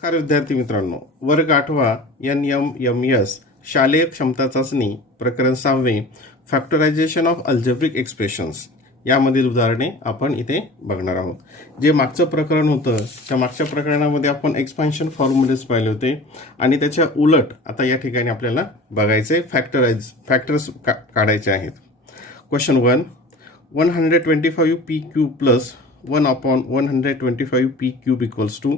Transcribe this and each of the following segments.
नमस्कार विद्यार्थी मित्रांनो, वर्ग 8वा NMMS शालेय क्षमता चाचणी प्रकरण 6वे फॅक्टरायझेशन ऑफ अल्जेब्रिक एक्सप्रेशन्स यामधील उदाहरणे आपण इथे बघणार आहोत. जे मागचं प्रकरण होतं त्या मागच्या प्रकरणामध्ये आपण एक्सपान्शन फॉर्म्युलेज पाहिले होते आणि त्याच्या उलट आता या ठिकाणी आपल्याला बघायचे फॅक्टर्स काढायचे आहेत. Question 1, 125 p cube plus 1 upon 125 p cube equals to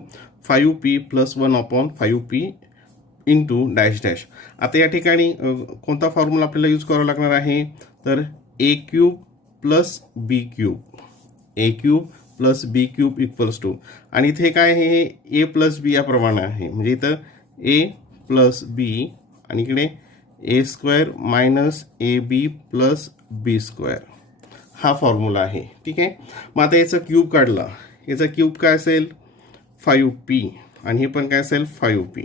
5p plus 1 upon 5p into dash dash. आता या ठिकाणी कोणता फॉर्म्युला आपल्याला यूज करावा लागणार आहे तर a cube plus b cube, a cube plus b cube equals to, आणि इथे काय आहे हे a प्लस b या प्रमाणे आहे, म्हणजे इथं a प्लस b आणि इकडे a square minus A B plus B square हा फॉर्म्युला आहे. ठीक आहे. मग आता याचा क्यूब काढला, याचा क्यूब काय असेल 5p आणि हे पण काय असेल 5p.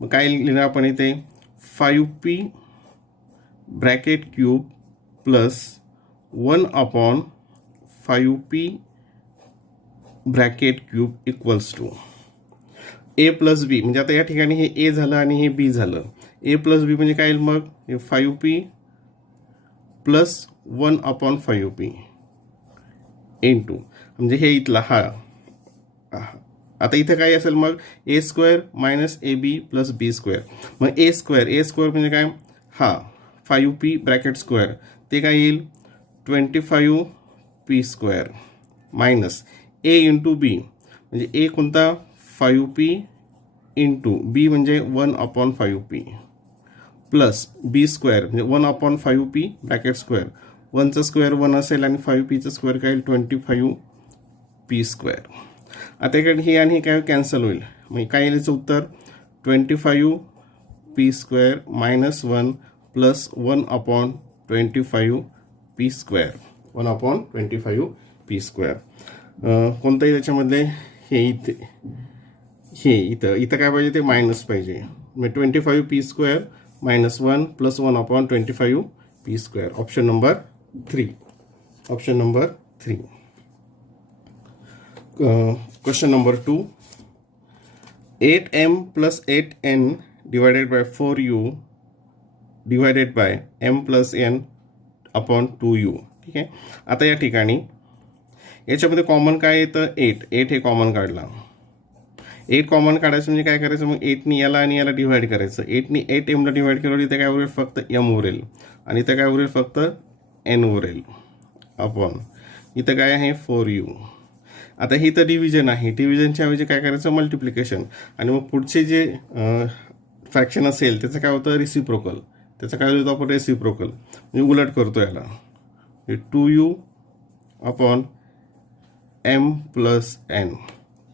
मग काय लिहिणार आपण इथे 5p bracket cube plus 1 upon 5p bracket cube equals to a plus b, म्हणजे आता या ठिकाणी हे a झालं आणि हे b झालं. a प्लस b म्हणजे काय येईल मग हे 5p plus 1 upon 5p into, म्हणजे हे इथला हा. आता इथे काय असेल मग A square minus A B plus B square. मग ए स्क्वेअर म्हणजे काय हा 5p ब्रॅकेट स्क्वेअर ते काय येईल 25p स्क्वेअर मायनस ए इंटू बी, म्हणजे ए कोणता 5p इंटू बी म्हणजे 1 अपॉन 5p प्लस बी स्क्वेअर म्हणजे 1 अपॉन 5p ब्रॅकेट स्क्वेअर, 1चा स्क्वेअर 1 असेल आणि 5pचा स्क्वेअर काय येईल 25p स्क्वेअर. आता इकडे हे आणि हे काय कॅन्सल होईल, मग काय येईल याचं उत्तर 25p square minus 1 plus 1 upon 25p square, 1 upon 25p square. कोणताही त्याच्यामधले हे इथं काय पाहिजे ते मायनस पाहिजे, मग 25p square minus 1 plus 1 upon 25p square. Option number 3. Option number 3. Question number 2, 8m plus 8n divided by 4u divided by m plus n upon 2u. ठीक आहे. आता या ठिकाणी याच्यामध्ये कॉमन काय येतं 8 हे कॉमन काढला. 8 कॉमन काढायचं म्हणजे काय करायचं मग 8नी याला आणि याला डिवाइड करायचं. 8नी 8mला डिवाइड केलं इथे काय उरेल फक्त m उरेल आणि इथं काय उरेल फक्त n उरेल अपॉन इथं काय आहे 4u. आता ही तर डिव्हिजन आहे, डिव्हिजनच्या ऐवजी काय करायचं मल्टिप्लिकेशन, आणि मग पुढचे जे फ्रॅक्शन असेल त्याचं काय होतं रिसिप्रोकल, त्याचं काय होतं आपण रेसिप्रोकल म्हणजे उलट करतो याला 2u upon m plus n,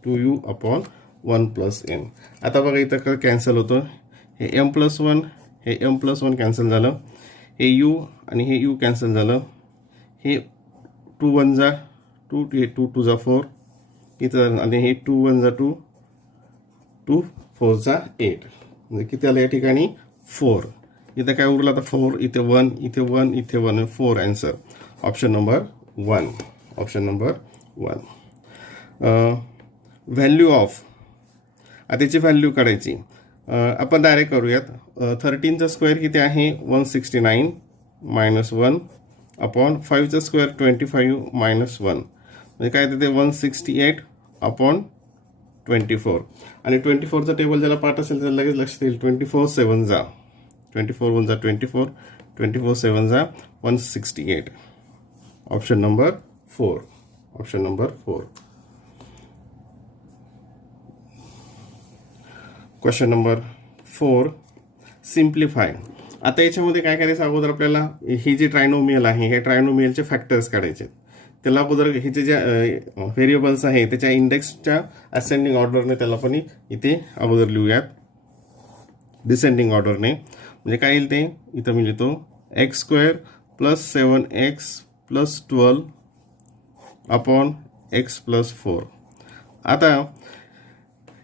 2u upon 1 plus n. आता बघा इथं कॅन्सल होतं, हे m प्लस 1 हे m प्लस 1 कॅन्सल झालं, हे u आणि हे u कॅन्सल झालं, हे 2 1 जा 2, हे 2 2 जा 4 इथं, आणि हे 2 1 जा 2, 2 4 जा 8, म्हणजे किती आलं या ठिकाणी 4. इथं काय उरलं आता 4, इथे 1 इथे 1 इथे 1, 4 answer. Option number 1. Option number 1. Value of, आता त्याची व्हॅल्यू काढायची. आपण डायरेक्ट करूयात. 13चा स्क्वेअर किती आहे 169 मायनस 1 अपॉन 5चा स्क्वेअर 25 मायनस 1, म्हणजे काय तिथे 168 अपॉन 24, आणि 24चा टेबल ज्याला पाठ असेल त्याला लगेच लक्षात येईल 24 7 जा 24 1 जा 24, 24 7 जा 168. Option number 4. Option number 4. Question number 4, simplify. आता याच्यामध्ये काय करायचं अगोदर आपल्याला ही जी ट्रायनोमियल आहे हे ट्रायनोमियलचे फॅक्टर्स काढायचे. त्याला अगोदर हे जे व्हेरिएबल्स आहे त्याच्या इंडेक्सच्या असेंडिंग ऑर्डरने त्याला पण इथे अगोदर लिहूयात डिसेंडिंग ऑर्डरने. म्हणजे काय येईल ते इथं मी लिहितो x square plus 7x plus 12 upon x plus 4. आता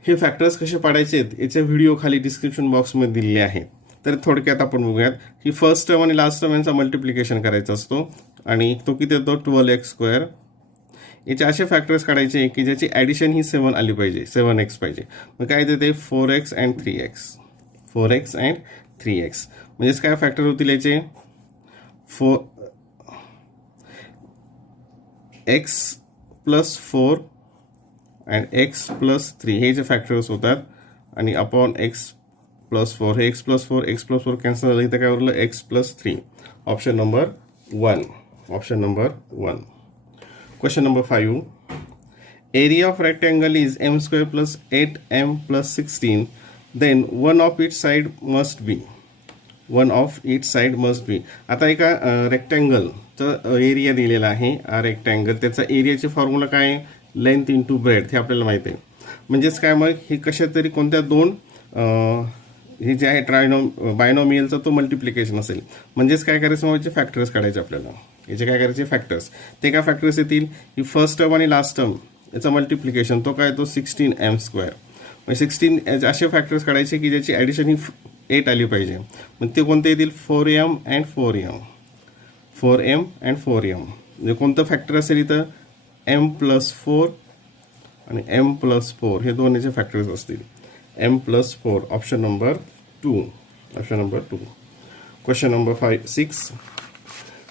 हे फॅक्टर्स कसे पाडायचे आहेत याचे व्हिडिओ खाली डिस्क्रिप्शन बॉक्समध्ये दिलेले आहेत. तर थोडक्यात आपण बघूयात. ही फर्स्ट टर्म आणि लास्ट टर्म यांचा मल्टिप्लिकेशन करायचा असतो आणि तो किती येतो 12x स्क्वेअर याचे असे फॅक्टर्स काढायचे की ज्याची ॲडिशन ही 7 आली पाहिजे, 7x पाहिजे. मग काय येते ते 4x and 3x, 4x and 3x. म्हणजेच काय फॅक्टर होतील याचे 4x plus 4 and x plus 3 हे जे फॅक्टर्स होतात आणि अपॉन x प्लस 4 हे x प्लस 4 कॅन्सल झालं. इथं काय उरलं x plus 3. Option number 1. Option number 1. Question number 5. Area of rectangle is m square plus 8m plus 16. Then one of its side must be. One of it side must be. आता एका रेक्टँगलचा area दिलेला आहे. हा rectangle त्याचा एरियाची formula काय आहे, length into breadth, हे आपल्याला माहिती आहे. म्हणजेच काय मग हे कशा तरी कोणत्या दोन हे जे आहे बायनॉमियलचा तो मल्टिप्लिकेशन असेल. म्हणजेच काय करायचं मग याचे फॅक्टर्स काढायचे आपल्याला. याचे काय करायचे फॅक्टर्स, ते काय फॅक्टर्स येतील, ही फर्स्ट टर्म आणि लास्ट टर्म याचा मल्टिप्लिकेशन तो काय तो 16m स्क्वेअर. मग 16 असे फॅक्टर्स काढायचे की ज्याची ॲडिशन ही 8 आली पाहिजे. मग ते कोणते येतील 4m and 4m, 4m and 4m. म्हणजे कोणतं फॅक्टर असेल इथं m प्लस 4 आणि m प्लस 4 हे दोन याचे फॅक्टर्स असतील. m plus 4. Option number 2. Option number 2. Question number 6.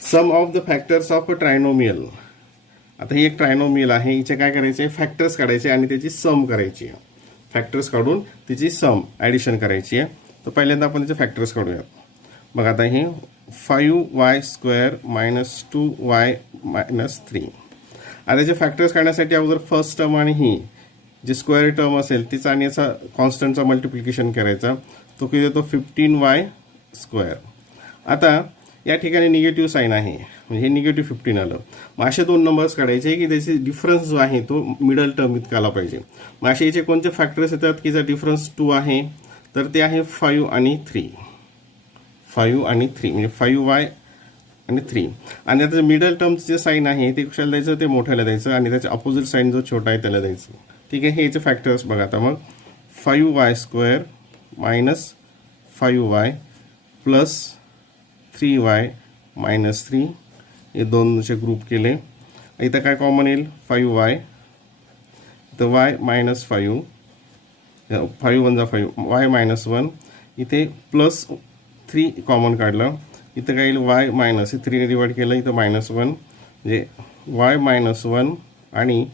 Sum of the factors of a trinomial. आता ही एक ट्रायनोमियल आहे, हिचे काय करायचे फॅक्टर्स काढायचे आणि त्याची सम करायची आहे. फॅक्टर्स काढून तिची सम ॲडिशन करायची आहे. तर पहिल्यांदा आपण त्याचे फॅक्टर्स काढूयात. मग आता हे 5y square minus 2y minus 3. आता याचे फॅक्टर्स काढण्यासाठी अगोदर फर्स्ट टर्म आणि ही जी स्क्वेअर टर्म असेल तिचा आणि याचा कॉन्स्टंटचा मल्टिप्लिकेशन करायचा. तो किती येतो 15y स्क्वेअर. आता या ठिकाणी निगेटिव्ह साईन आहे, म्हणजे हे निगेटिव्ह 15 आलं. मग असे दोन नंबर्स काढायचे की त्याची डिफरन्स जो आहे तो मिडल टर्म इतका आला पाहिजे. मग असे याचे कोणते फॅक्टर्स येतात की जर डिफरन्स 2 आहे तर ते आहे 5 आणि 3, 5 आणि 3 म्हणजे 5y आणि 3. आणि आता मिडल टर्मचं जे साईन आहे ते कशाला द्यायचं, ते मोठ्याला द्यायचं आणि त्याच्या अपोजिट साईन जो छोटा आहे त्याला द्यायचं. ठीक आहे, हे याचे फॅक्टर्स बघा. आता मग 5y square minus 5y plus 3y minus 3 हे दोनचे ग्रुप केले. इथं काय कॉमन येईल 5y, इथं y मायनस 5, 5 1 जा 5, y मायनस 1. इथे प्लस 3 कॉमन काढलं. इथं काय येईल y मायनस, हे 3ने डिवाइड केलं, इथं मायनस 1 म्हणजे y मायनस 1 आणि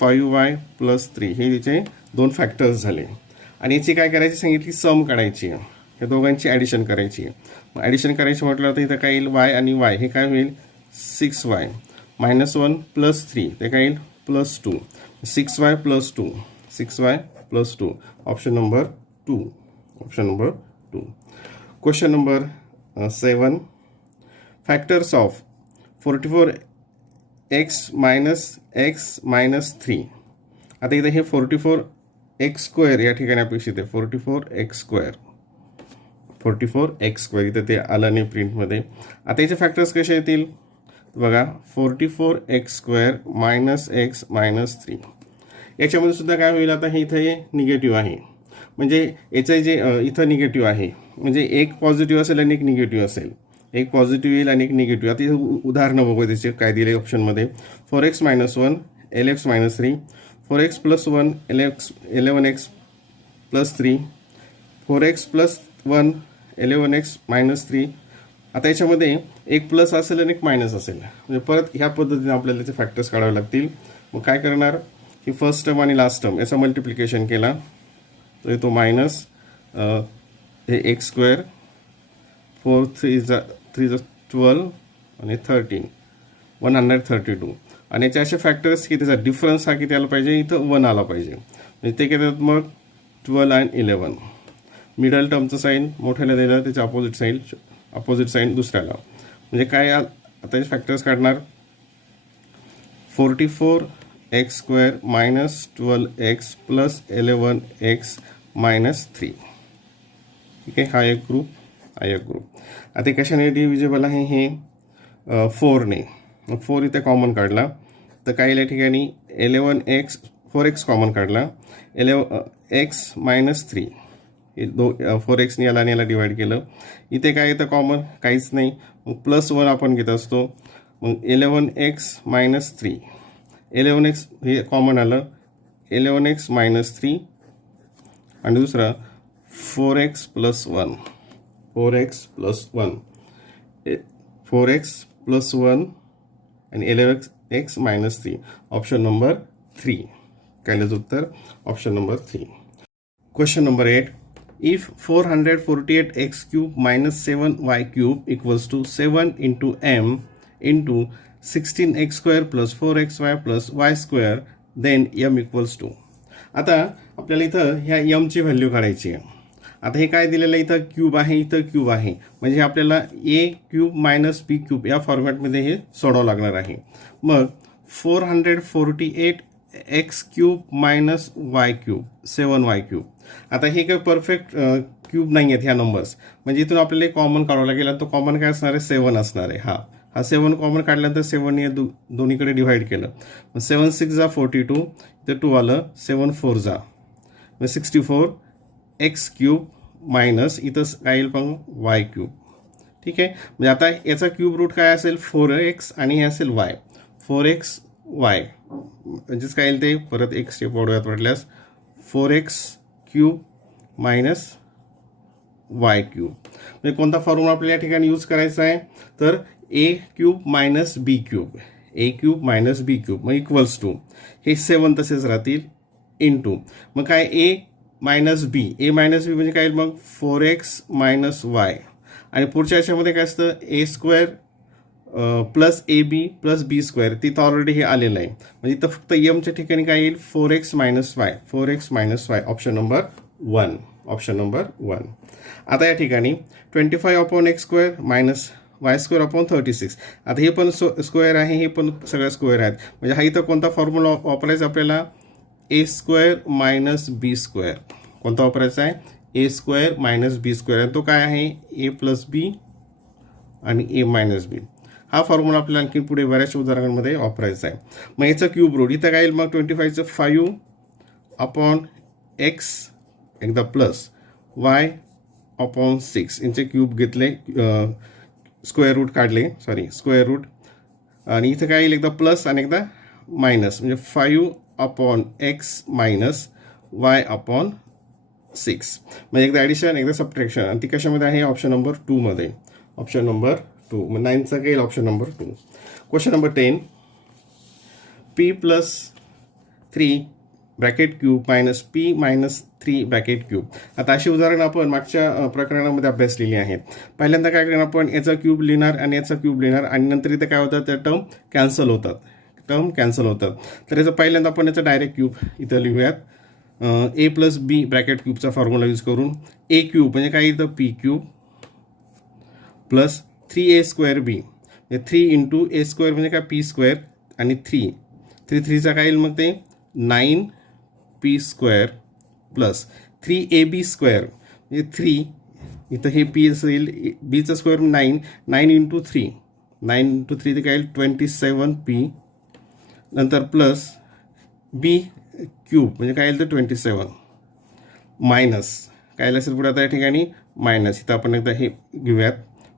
5y प्लस 3 हे तिचे दोन फॅक्टर्स झाले. आणि याची काय करायची सांगितली, सम काढायची आहे, या दोघांची ॲडिशन करायची आहे. मग ॲडिशन करायची म्हटलं तर इथं काय येईल y आणि y हे काय होईल 6y मायनस 1 प्लस 3 ते काय येईल plus 2, 6y plus 2, 6y plus 2. Option number 2. Option number 2. Question number 7. Factors of 44x minus 3. आता इथं हे 44x स्क्वेअर या ठिकाणी अपेक्षित आहे, 44x स्क्वेअर, 44x स्क्वेअर इथं ते आलं नाही प्रिंटमध्ये. आता याचे फॅक्टर्स कसे येतील बघा, 44x square minus x minus 3. याच्यामध्ये सुद्धा काय होईल, आता हे इथं हे निगेटिव्ह आहे, म्हणजे याचं जे इथं निगेटिव्ह आहे, म्हणजे एक पॉझिटिव्ह असेल आणि एक निगेटिव्ह असेल, एक पॉझिटिव्ह येईल आणि एक निगेटिव्ह. आता इथं उदाहरणं बघू त्याचे काय दिले ऑप्शनमध्ये. 4x minus 1 lx minus 3, 4x plus 1 11x plus 3, 4x plus 1 11x minus 3. आता याच्यामध्ये एक प्लस असेल आणि एक मायनस असेल, म्हणजे परत ह्या पद्धतीने आपल्याला त्याचे फॅक्टर्स काढावे लागतील. मग काय करणार, ही फर्स्ट टर्म आणि लास्ट टर्म याचा मल्टिप्लिकेशन केला तर तो मायनस हे एक्स स्क्वेअर, 4 3 जा 12 आणि 13 132. आणि याचे असे फॅक्टर्स की त्याचा डिफरन्स हा किती आला पाहिजे, इथं 1 आला पाहिजे. म्हणजे ते काय देतात मग 12 आणि 11. मिडल टर्मचं साईन मोठ्याला दिलं, त्याचं अपोजिट साईन दुसऱ्याला. म्हणजे काय आता हे फॅक्टर्स काढणार 44x square minus 12x plus 11x minus 3. ठीक आहे, हा एक ग्रुप, हा एक ग्रुप. आता कशाने डिव्हिजिबल आहे हे 4ने. मग 4 इथे कॉमन काढला तर काय या ठिकाणी 11x 4x कॉमन काढला, 11x मायनस 3 हे 4x ने याला आणि याला डिवाईड केलं. इथे काय येतं कॉमन, काहीच नाही. मग प्लस 1 आपण घेत असतो. मग 11x मायनस 3 11x हे कॉमन आलं, 11x मायनस 3 आणि दुसरा 4x plus 1, 4x plus 1, 4x plus 1 आणि 11x मायनस 3. Option number 3. काय उत्तर option number 3. Question number 8. If 448x cube minus 7y cube equals to 7 into m into 16x square plus 4xy plus y square, then m equals to. आता आपल्याला इथं ह्या mची value काढायची आहे. आता हे काय दिलेलं आहे, इथं क्यूब आहे, इथं क्यूब आहे, म्हणजे आपल्याला ए क्यूब मायनस बी क्यूब या फॉर्मॅटमध्ये हे सोडावं लागणार आहे. मग 448x cube minus Y cube 7y cube. आता हे काही परफेक्ट क्यूब नाही आहेत ह्या नंबर्स, म्हणजे इथून आपल्याला कॉमन काढावं लागेल आणि तो कॉमन काय असणार आहे 7 असणार आहे. हा 7 कॉमन काढल्यानंतर 7 हे दोन्हीकडे डिव्हाइड केलं, मग 7 6 जा 42, इथं 2 आलं, 7 4 जा मग 64 एक्स क्यूब मायनस इथं काय येईल पण वाय क्यूब. ठीक आहे, म्हणजे आता याचा क्यूब रूट काय असेल 4x आणि हे असेल y, 4x y म्हणजेच काय येईल ते परत एक स्टेप वाढवूयात म्हटल्यास 4x cube minus Y cube. म्हणजे कोणता फॉर्म्युला आपल्याला या ठिकाणी यूज करायचा आहे तर ए क्यूब मायनस बी क्यूब, ए क्यूब मायनस बी क्यूब मग इक्वल्स टू हे 7 तसेच राहतील इंटू मग काय ए मायनस बी, ए मायनस बी म्हणजे काय मग 4x मायनस वाय आणि पुढच्या याच्यामध्ये काय असतं A square plus A B plus B square, तिथं ऑलरेडी हे आलेलं आहे, म्हणजे इथं फक्त एमच्या ठिकाणी काय येईल 4x minus Y, 4x minus Y. Option number 1, option number 1. आता या ठिकाणी 25/x square minus Y square upon 36. आता हे पण स्क्वेअर आहे, हे पण सगळ्या स्क्वेअर आहेत, म्हणजे हा इथं कोणता फॉर्म्युला वापरायचा आपल्याला ए स्क्वेअर मायनस बी स्क्वेअर. कोणता वापरायचा आहे ए स्क्वेअर मायनस बी स्क्वेअर, आणि तो काय आहे ए प्लस बी आणि ए मायनस बी. हा फॉर्म्युला आपल्याला आणखी पुढे बऱ्याचशा उदाहरणांमध्ये वापरायचा आहे. मग याचं क्यूब रूट इथं काय येईल मग 25चं 5 अपॉन एक्स एकदा प्लस वाय अपॉन 6 यांचे क्यूब घेतले, स्क्वेअर रूट काढले, स्क्वेअर रूट, आणि इथं काय येईल एकदा प्लस आणि एकदा मायनस, म्हणजे 5 upon x minus Y upon 6. म्हणजे एकदा ॲडिशन एकदा सबट्रॅक्शन, आणि ती कशामध्ये आहे ऑप्शन नंबर 2 मध्ये, ऑप्शन नंबर 2. मग 9चा काय येईल option number 2. Question number 10. p plus 3 bracket cube minus p minus 3 bracket cube. आता अशी उदाहरणं आपण मागच्या प्रकरणामध्ये अभ्यासलेली आहेत. पहिल्यांदा काय करणार आपण याचा क्यूब लिहिणार आणि याचा क्यूब लिहिणार आणि नंतर इथं काय होतं त्या टर्म कॅन्सल होतात, तर याचं पहिल्यांदा आपण याचा डायरेक्ट क्यूब इथं लिहूयात. ए प्लस बी ब्रॅकेट क्यूबचा फॉर्म्युला यूज करून ए क्यूब म्हणजे काय इथं P cube plus 3a square B, म्हणजे 3 इंटू ए स्क्वेअर म्हणजे काय पी स्क्वेअर आणि 3चा काय येईल मग ते 9p square plus 3ab square म्हणजे 3 इथं हे पी असेल, बीचा स्क्वेअर 9 इंटू 3 ते काय येईल 27p, नंतर प्लस बी क्यूब म्हणजे काय येईल तर 27 मायनस काय असेल पुढे आता या ठिकाणी मायनस, इथं आपण एकदा हे घेऊयात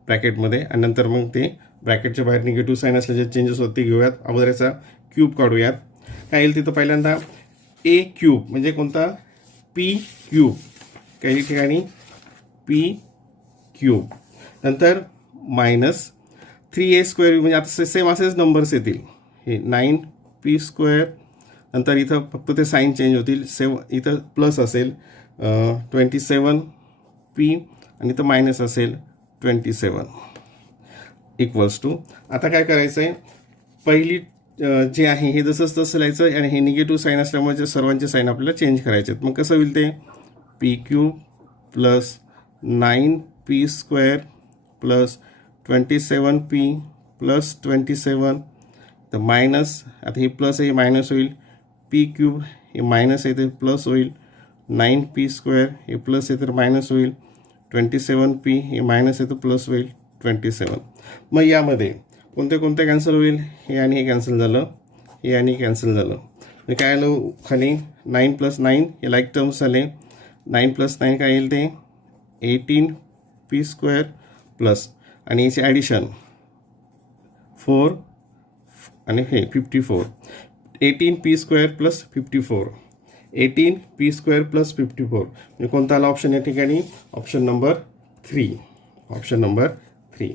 ब्रॅकेटमध्ये आणि नंतर मग ते ब्रॅकेटच्या बाहेर निगेटिव्ह साईन असले जे चेंजेस होते ते घेऊयात. अगोदर याचा क्यूब काढूयात. काय येईल तिथं पहिल्यांदा ए क्यूब म्हणजे कोणता पी क्यूब, काही ठिकाणी पी क्यूब, नंतर मायनस 3a स्क्वेअर म्हणजे आता सेम असेच नंबर्स येतील, हे 9p स्क्वेअर, नंतर इथं फक्त ते साईन चेंज होतील, इथं प्लस असेल 27p आणि इथं मायनस असेल 27 इक्वल्स टू. आता काय करायचं आहे पहिली जे आहे हे जसंच तसं लिहायचं आणि हे निगेटिव्ह साईन असल्यामुळे सर्वांचे साईन आपल्याला चेंज करायचे आहेत. मग कसं होईल ते P cube plus 9p square plus 27p plus 27 तर मायनस, आता हे प्लस हे मायनस होईल, पी क्यूब हे मायनस आहे ते प्लस होईल, 9p स्क्वेअर हे प्लस आहे तर मायनस होईल, 27p हे मायनस आहे तर प्लस होईल 27. मग यामध्ये कोणते कॅन्सल होईल, हे आणि हे कॅन्सल झालं, हे आणि कॅन्सल झालं, म्हणजे काय आलं खाली 9 + 9 हे लाईक टर्म्स झाले, 9 + 9 काय येईल ते 18p स्क्वेअर प्लस आणि याचे ॲडिशन 4 आणि हे 54 18p² प्लस 54, 18p² प्लस 54 म्हणजे कोणता आला ऑप्शन या ठिकाणी? Option number 3, option number 3.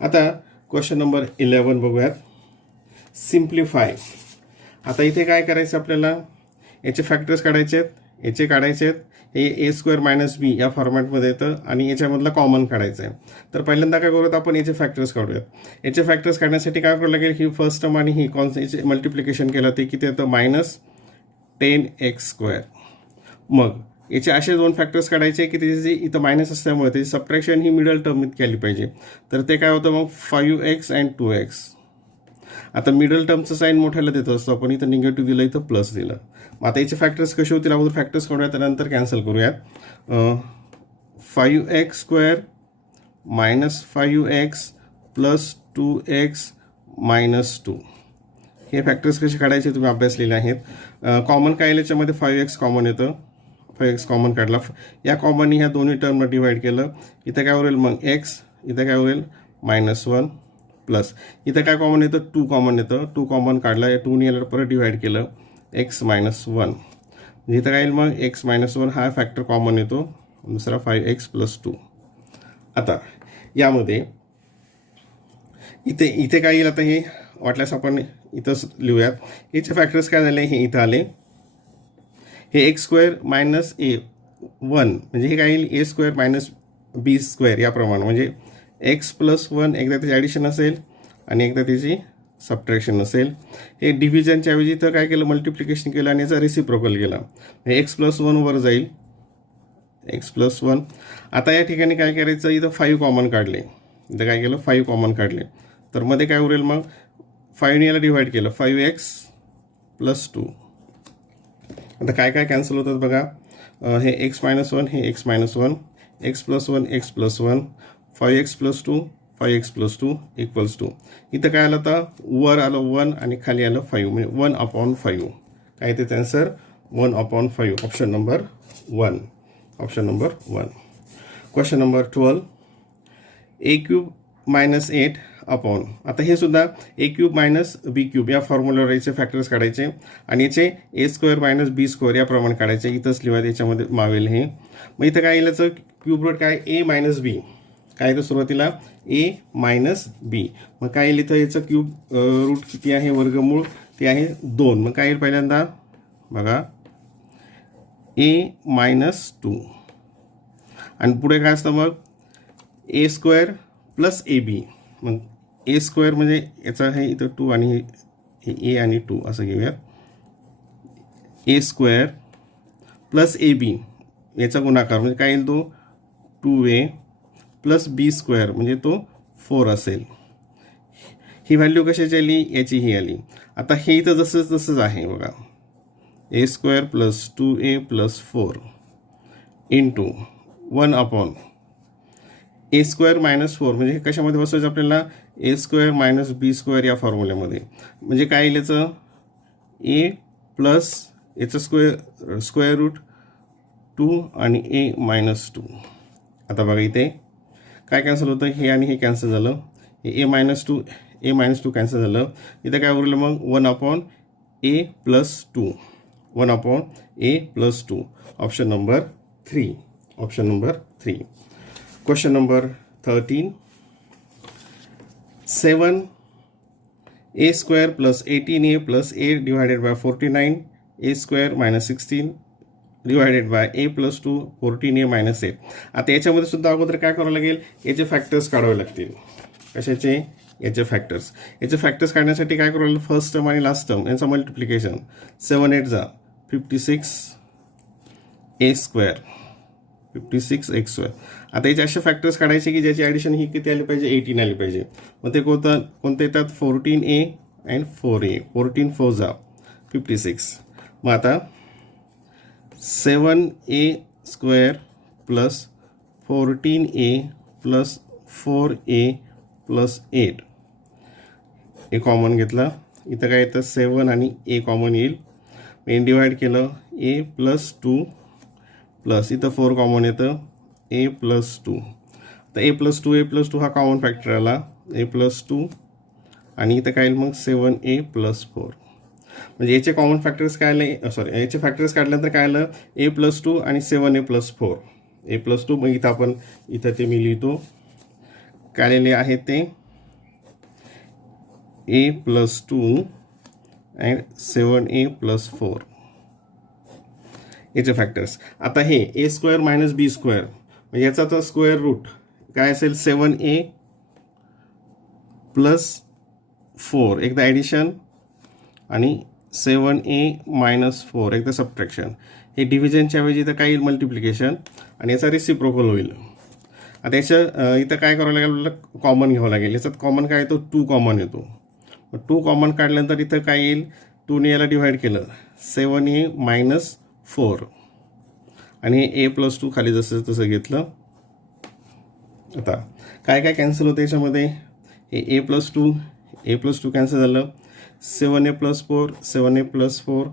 आता क्वेश्चन नंबर 11 बघूयात. सिम्प्लिफाय. आता इथे काय करायचं आपल्याला? याचे फॅक्टर्स काढायचे आहेत, याचे काढायचे आहेत. हे a² - b या फॉर्मॅटमध्ये येतं आणि याच्यामधला कॉमन काढायचं आहे. तर पहिल्यांदा काय करूयात आपण? याचे फॅक्टर्स काढूयात. याचे फॅक्टर्स काढण्यासाठी काय करावं लागेल? ही फर्स्ट टर्म आणि ही याचे मल्टिप्लिकेशन केलं ते किती येतं? -10x². मग याचे असे दोन फॅक्टर्स काढायचे की त्याची इथं मायनस असल्यामुळे त्याची सबट्रॅक्शन ही मिडल टर्म इतकी आली पाहिजे. तर ते काय होतं मग? 5x and 2x. आता मिडल टर्मचं साईन मोठ्याला देत असतो आपण, इथं निगेटिव्ह दिलं, इथं प्लस दिलं. मग आता याचे फॅक्टर्स कसे होतील? अगोदर फॅक्टर्स काढूयात, त्यानंतर कॅन्सल करूयात. 5x² - 5x plus 2x - 2. हे फॅक्टर्स कसे काढायचे तुम्ही अभ्यासलेले आहेत. कॉमन काय याच्यामध्ये? 5x कॉमन येतं, 5x कॉमन काढला. या कॉमननी ह्या दोन्ही टर्मला डिवाइड केलं. इथं काय उरेल मग? x. इथं काय उरेल? -1 प्लस इथं काय कॉमन येतं? 2 कॉमन येतं, 2 कॉमन काढलं, या 2 याला परत डिवाइड केलं, x - 1. म्हणजे इथं काय येईल मग? x - 1 हा फॅक्टर कॉमन येतो, दुसरा 5x + 2. आता यामध्ये इथे काय येईल? आता हे वाटल्यास आपण इथंच लिहूयात. याचे फॅक्टर्स काय झाले? हे इथं आले. हे x² - a1 म्हणजे हे काय येईल? a² - b² याप्रमाणे. म्हणजे x + 1 एकदा त्याची ॲडिशन असेल आणि एकदा त्याची सबट्रॅक्शन असेल. हे डिव्हिजनच्या ऐवजी इथं काय केलं? मल्टिप्लिकेशन केलं आणि याचा रेसिप्रोकल केला. हे x + 1 वर जाईल, x + 1. आता या ठिकाणी काय करायचं? इथं 5 कॉमन काढले. इथं काय केलं? 5 कॉमन काढले. तर मध्ये काय उरेल मग? 5 याला डिवाइड केलं, 5x + 2. आता काय काय कॅन्सल होतात बघा. हे x - 1, हे x - 1, x + 1, x + 1, 5x + 2, 5x + 2 = 2. इथं काय आलं? आता वर आलं 1 आणि खाली आलं 5, म्हणजे 1/5. काय येते answer? 1/5. Option number 1, option number 1. Question number 12. a³ - 8 upon. आता हे सुद्धा a³ - b³ या फॉर्म्युलावर याचे फॅक्टर्स काढायचे आणि याचे a² - b² याप्रमाणे काढायचे. इथंच लिहा, याच्यामध्ये मावेल हे. मग इथं काय येईल? याचं क्यूब रूट काय? a - b. काय येतं सुरुवातीला? a - b. मग काय येईल इथं? याचं क्यूब रूट किती आहे? वर्गमूळ ते आहे 2. मग काय येईल पहिल्यांदा बघा? a - 2 आणि पुढे काय असतं मग? a² + ab. मग a² म्हणजे याचा आहे इथं 2 आणि हे a आणि 2 असं घेऊयात. a² + ab याचा गुणाकार म्हणजे काय येईल? तो 2a + b² म्हणजे तो 4 असेल. ही व्हॅल्यू कशाची आली? याची ही आली. आता हे इथं जसंच आहे बघा. a² + 2a + 4 इंटू 1/a² - 4 म्हणजे हे कशामध्ये बसवायचं आपल्याला? a² - b² या फॉर्म्युल्यामध्ये. म्हणजे काय येईल याचं? a प्लस याचं स्क्वेअर रूट 2 आणि a - 2. आता बघा इथे काय कॅन्सल होतं? हे आणि हे कॅन्सल झालं. हे a - 2 कॅन्सल झालं. इथं काय उरलं मग? 1/a + 2, 1/a + 2. Option number 3, option number 3. Question number 13. 7a² + 18a + a / 49, a² - 16 divided by a + 2 14a - 8. आता याच्यामध्ये सुद्धा अगोदर काय करावं लागेल? याचे फॅक्टर्स काढावे लागतील. कशाचे? याचे फॅक्टर्स. याचे फॅक्टर्स काढण्यासाठी काय करावं लागेल? फर्स्ट टर्म आणि लास्ट टर्म यांचं मल्टिप्लिकेशन. 7 8 जा 56a², 56x². आता याचे असे फॅक्टर्स काढायचे की ज्याची ॲडिशन ही किती आली पाहिजे? 18 आली पाहिजे. मग ते कोणते येतात? 14a and 4a. 14 4 जा 56. मग आता 7a² + 14a + 4a + 8 हे कॉमन घेतलं. इथं काय येतं? 7 आणि a कॉमन येईल. मी डिवाइड केलं a + 2 प्लस इथं 4 कॉमन येतं a + 2. तर a + 2 हा कॉमन फॅक्टर आला, a + 2 आणि इथं काय येईल मग? 7a + 4. म्हणजे याचे कॉमन फॅक्टर्स काय आले, सॉरी याचे फॅक्टर्स काढल्यानंतर काय आलं, a+2 आणि 7a+4. a+2 मग इथं आपण इथं ते मी लिहितो काय आलेले आहेत ते a+2 अँड 7a+4 याचे फॅक्टर्स. आता हे a² मायनस b² म्हणजे याचा तर स्क्वेअर रूट काय असेल 7a+4 एकदा ॲडिशन आणि 7a-4 एकदा सबट्रॅक्शन. हे डिव्हिजनच्या ऐवजी इथं काय येईल मल्टिप्लिकेशन आणि याचा रेसिप्रोकल होईल. आता याच्या इथं काय करावं लागेल, आपल्याला कॉमन घ्यावं लागेल. याच्यात कॉमन काय येतो, 2 कॉमन येतो. 2 कॉमन काढल्यानंतर इथं काय येईल, 2ने याला डिव्हाइड केलं 7a-4 आणि a+2 खाली जसं तसं घेतलं. आता काय काय कॅन्सल होतं याच्यामध्ये, हे a+2 कॅन्सल झालं, 7a+4 7a+4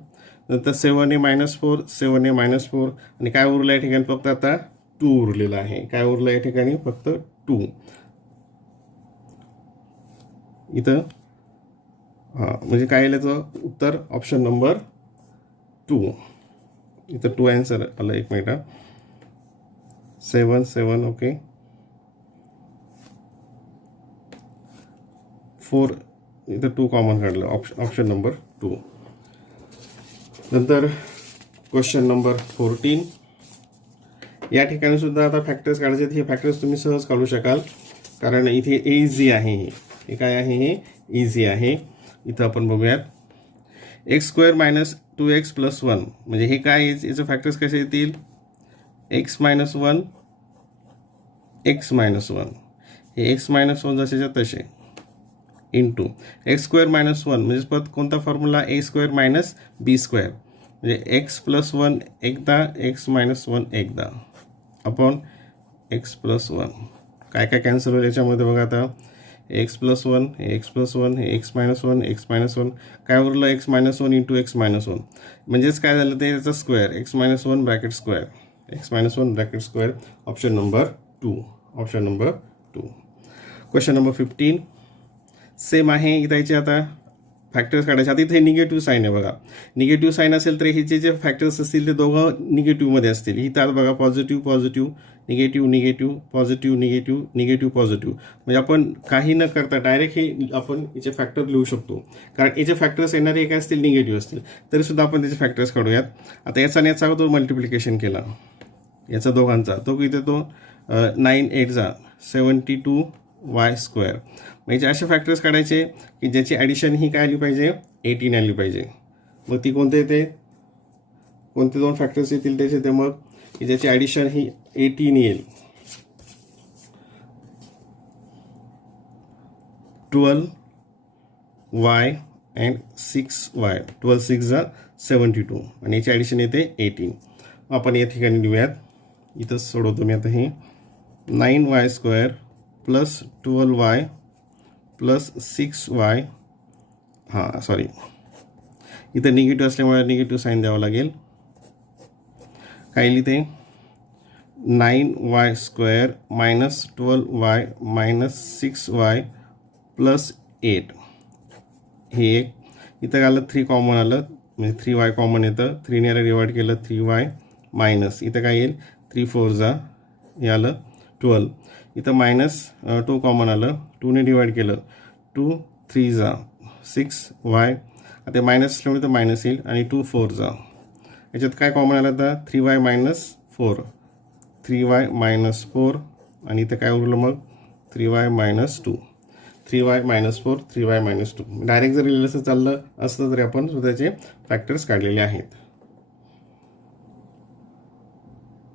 नंतर 7a-4 7a-4 आणि काय उरलं या ठिकाणी फक्त आता 2 उरलेलं आहे. काय उरलं या ठिकाणी फक्त 2. इथं म्हणजे काय आलं याचं उत्तर ऑप्शन नंबर 2. इथं 2 आन्सर आलं. एक मिनिट, 7 ओके 4 इथं 2 कॉमन काढलं, ऑप्शन नंबर 2. नंतर क्वेश्चन नंबर 14. या ठिकाणी सुद्धा आता फॅक्टर्स काढायचे आहेत. हे फॅक्टर्स तुम्ही सहज काढू शकाल कारण इथे इझी आहे. हे काय आहे, हे इझी आहे. इथं आपण बघूयात x² मायनस 2x + 1 म्हणजे हे काय, याचे फॅक्टर्स कसे येतील, x - 1 x - 1 हे x - 1 जसेच्या तसे इंटू x² - 1 म्हणजे परत कोणता फॉर्म्युला, a² मायनस b² म्हणजे x + 1 एकदा x - 1 एकदा अपॉन x + 1. काय काय कॅन्सल होईल याच्यामध्ये बघा. आता x + 1 हे x + 1 हे x - 1 x - 1 काय उरलं x - 1 इंटू x - 1 म्हणजेच काय झालं ते याचा square x - 1 bracket square x - 1 bracket square. Option number 2. Option number 2. Question number 15 same आहे. इथं याचे आता फॅक्टर्स काढायचे. आता इथे निगेटिव्ह साईन आहे बघा. निगेटिव्ह साईन असेल तर ह्याचे जे फॅक्टर्स असतील ते दोघं निगेटिव्हमध्ये असतील. इथं आता बघा positive positive negative negative positive negative negative positive म्हणजे आपण काही न करता डायरेक्ट हे आपण याचे फॅक्टर लिहू शकतो कारण याचे फॅक्टर्स येणारे काय असतील, निगेटिव्ह असतील. तरीसुद्धा आपण त्याचे फॅक्टर्स काढूयात. आता याचा आणि याचा तो मल्टिप्लिकेशन केला याचा दोघांचा तो इथे तो 9 8 72y². म्हणजे असे फॅक्टर्स काढायचे की ज्याची ॲडिशन ही काय आली पाहिजे, 18 आली पाहिजे. मग ती कोणते येते, कोणते 2 फॅक्टर्स येतील त्याचे, ते मग की ज्याची ॲडिशन ही 18 येईल. 12y अँड 6y 12 6 72 आणि याची ॲडिशन येते 18. आपण या ठिकाणी लिहूयात. इथं सोडवतो मी आता. हे 9y² + 12y + 6y सॉरी इथं निगेटिव्ह असल्यामुळे निगेटिव्ह साईन द्यावं लागेल. काय लिहिते 9y² - 12y - 6y + 8 हे एक. इथं आलं 3 कॉमन आलं म्हणजे 3y कॉमन येतं. 3ने याला डिवाइड केलं 3y मायनस इथं काय येईल 3 4 हे आलं 12. इथं -2 कॉमन आलं. 2ने डिवाइड केलं 2 3 6y. आता मायनस असल्यामुळे तर मायनस येईल आणि 2 4 याच्यात काय कॉमन आलं आता 3y - 4 3y - 4 आणि इथं काय उरलं मग 3y - 2 3y - 4 3y - 2. डायरेक्ट जर लिहिलं असं चाललं असतं तरी आपण त्याचे फॅक्टर्स काढलेले आहेत.